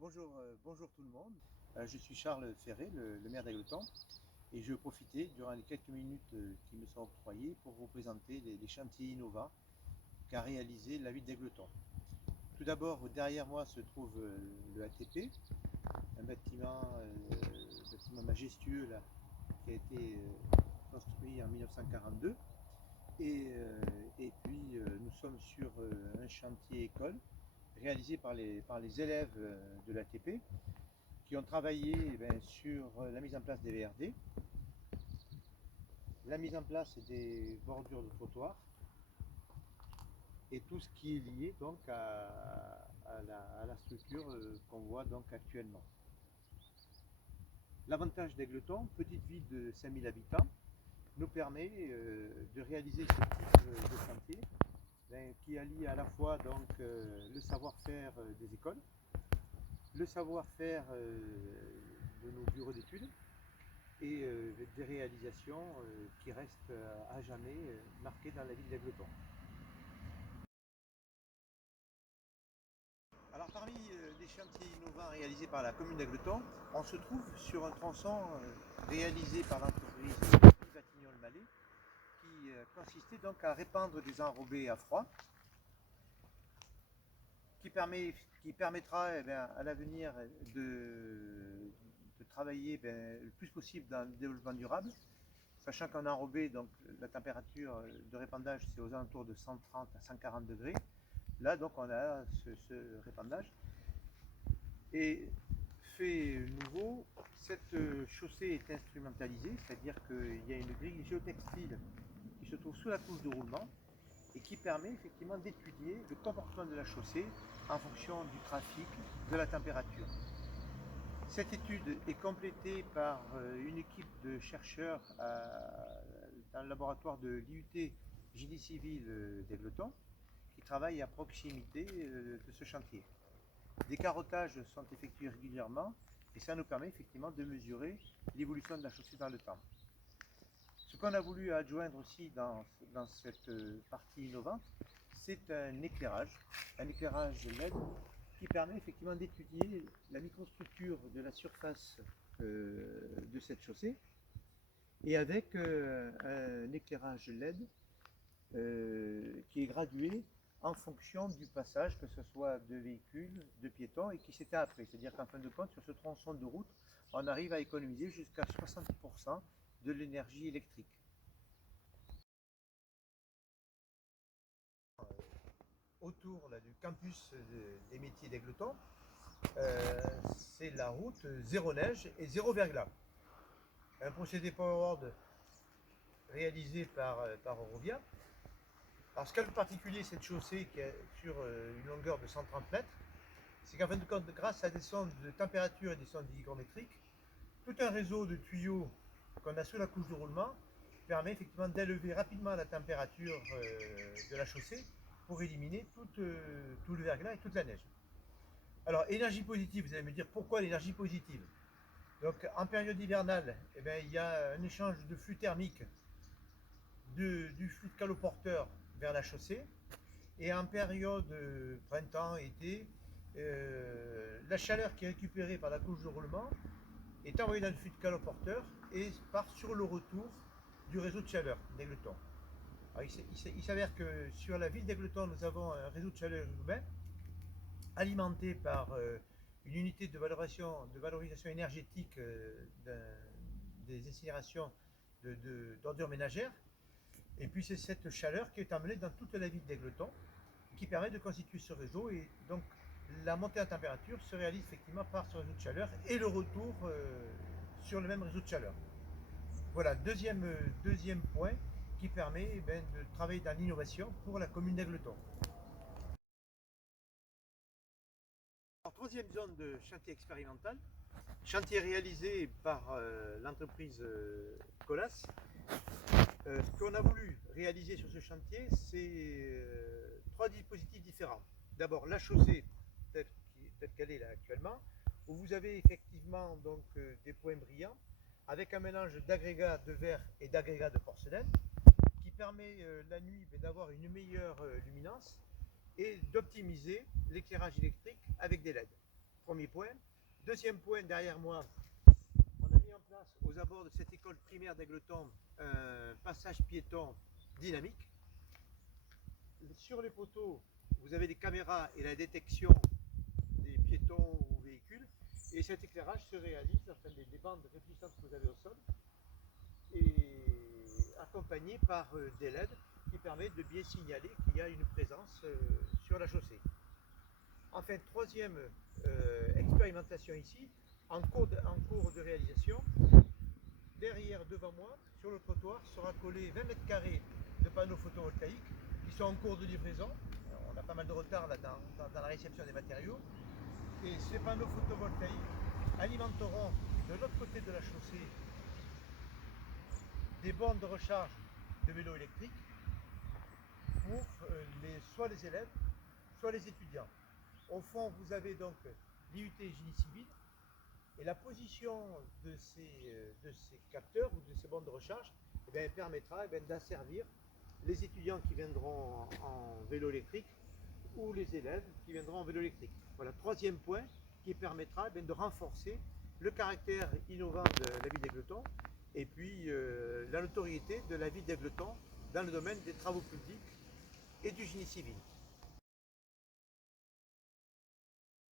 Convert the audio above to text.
Bonjour tout le monde. Je suis Charles Ferré, le maire d'Aigleton, et je vais profiter durant les quelques minutes qui me sont octroyées pour vous présenter les chantiers innovants qu'a réalisé la ville d'Aigleton. Tout d'abord, derrière moi se trouve le ATP, un bâtiment majestueux là, qui a été construit en 1942. Et puis nous sommes sur un chantier école réalisé par les élèves de l'ATP qui ont travaillé sur la mise en place des VRD, la mise en place des bordures de trottoirs et tout ce qui est lié donc à la structure qu'on voit donc actuellement. L'avantage d'Aigleton, petite ville de 5000 habitants, nous permet de réaliser ce type de chantier qui allie à la fois donc, le savoir-faire des écoles, le savoir-faire de nos bureaux d'études et des réalisations qui restent à jamais marquées dans la ville d'Aigleton. Alors parmi les chantiers innovants réalisés par la commune d'Aigleton, on se trouve sur un tronçon réalisé par l'entreprise Batignolles-Mallet qui consistait donc à répandre des enrobés à froid qui permettra à l'avenir de travailler le plus possible dans le développement durable, sachant qu'en enrobé, donc, la température de répandage c'est aux alentours de 130 à 140 degrés. Là donc on a ce répandage. Et fait nouveau, cette chaussée est instrumentalisée, c'est-à-dire qu'il y a une grille géotextile qui se trouve sous la couche de roulement et qui permet effectivement d'étudier le comportement de la chaussée en fonction du trafic, de la température. Cette étude est complétée par une équipe de chercheurs dans le laboratoire de l'IUT Génie Civil d'Aigleton qui travaillent à proximité de ce chantier. Des carottages sont effectués régulièrement et ça nous permet effectivement de mesurer l'évolution de la chaussée dans le temps. Ce qu'on a voulu adjoindre aussi dans cette partie innovante, c'est un éclairage LED qui permet effectivement d'étudier la microstructure de la surface de cette chaussée et avec un éclairage LED qui est gradué en fonction du passage, que ce soit de véhicules, de piétons et qui s'éteint après. C'est-à-dire qu'en fin de compte, sur ce tronçon de route, on arrive à économiser jusqu'à 60% de l'énergie électrique. Autour là, du campus des métiers d'Aigleton, c'est la route zéro neige et zéro verglas. Un procédé Powerword réalisé par Eurovia. Alors ce qu'a de particulier cette chaussée qui est sur une longueur de 130 mètres, c'est qu'en fin de compte, grâce à des sondes de température et des sondes hygrométriques, tout un réseau de tuyaux qu'on a sous la couche de roulement permet effectivement d'élever rapidement la température de la chaussée pour éliminer tout le verglas et toute la neige. Alors, énergie positive, vous allez me dire pourquoi l'énergie positive? Donc, en période hivernale, eh bien, il y a un échange de flux thermique du flux de caloporteur vers la chaussée. Et en période printemps-été, la chaleur qui est récupérée par la couche de roulement est envoyée dans le flux de caloporteur et part sur le retour du réseau de chaleur d'Aigleton. Il s'avère que sur la ville d'Aigleton, nous avons un réseau de chaleur urbain alimenté par une unité de valorisation énergétique des incinérations d'ordures ménagères. Et puis c'est cette chaleur qui est emmenée dans toute la ville d'Aigleton qui permet de constituer ce réseau. Et donc la montée en température se réalise effectivement par ce réseau de chaleur et le retour sur le même réseau de chaleur. Voilà, deuxième point qui permet de travailler dans l'innovation pour la commune d'Aigleton. Troisième zone de chantier expérimental, chantier réalisé par l'entreprise Colas. Ce qu'on a voulu réaliser sur ce chantier, c'est trois dispositifs différents. D'abord la chaussée telle qu'elle est là actuellement, où vous avez effectivement donc des points brillants avec un mélange d'agrégats de verre et d'agrégats de porcelaine qui permet la nuit d'avoir une meilleure luminance et d'optimiser l'éclairage électrique avec des LED. Premier point. Deuxième point, derrière moi, on a mis en place aux abords de cette école primaire d'Aigleton un passage piéton dynamique. Sur les poteaux, vous avez des caméras et la détection des piétons ou véhicules. Et cet éclairage se réalise, enfin des bandes réfléchissantes que vous avez au sol, et accompagné par des LED qui permettent de bien signaler qu'il y a une présence sur la chaussée. Enfin, troisième expérimentation ici, en cours de réalisation, derrière, devant moi, sur le trottoir, sera collé 20 mètres carrés de panneaux photovoltaïques qui sont en cours de livraison. Alors, on a pas mal de retard là dans la réception des matériaux. Et ces panneaux photovoltaïques alimenteront de l'autre côté de la chaussée des bornes de recharge de vélos électriques pour soit les élèves, soit les étudiants. Au fond, vous avez donc l'IUT Génie Civil et la position de ces capteurs ou de ces bornes de recharge permettra d'asservir les étudiants qui viendront en vélo électrique ou les élèves qui viendront en vélo électrique. Voilà, troisième point qui permettra de renforcer le caractère innovant de la ville d'Aigleton et puis la notoriété de la ville d'Aigleton dans le domaine des travaux publics et du génie civil.